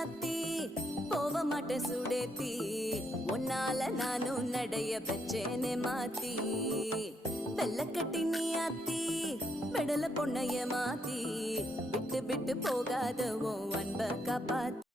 சாத்தி போக மாட்டேன் சுடேத்தி உன்னால நானும் நடைய வச்சேனே மாத்தி வெள்ள கட்டி நீ ஆத்தி பெடல பொண்ணைய மாத்தி விட்டு விட்டு போகாத உன் அன்ப காப்பாத்தி